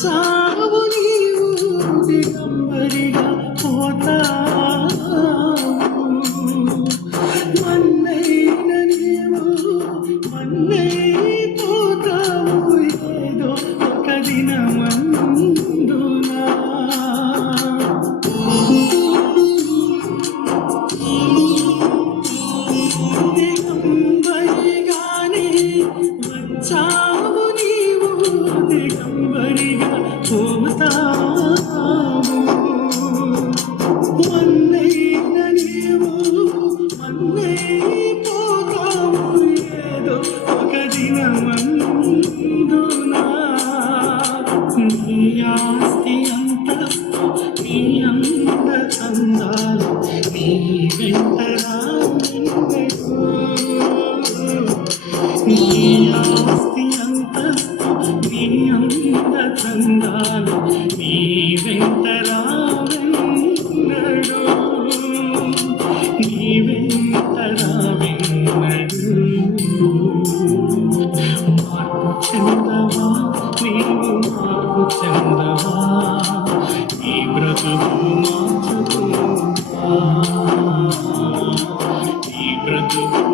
వచ్చావు నీవు దిగంబరిగా పోతావు మన్నైన నీవు మన్నైపోతావు ఏదో ఒక దినమందునా దిగంబరిగానే వచ్చావు నీవు దిగంబరిగా పోతావు మన్నైన నీవు మన్నైపోతావు ఏదో ఒక దినమందునా నీ ఆస్తి అంతస్తు నీ అంద చందాలు నీ వెంట రావెన్నడూ నీ ఆస్తి అంతస్తు నీ అంద చందాలు నీ వెంట రావెన్నడూ నీ వెంట రావెన్నడూ మార్పు చెందవా నీవు మార్పు చెందవా ఈ బ్రతుకు మార్చుకుంటా ఈ బ్రతుకు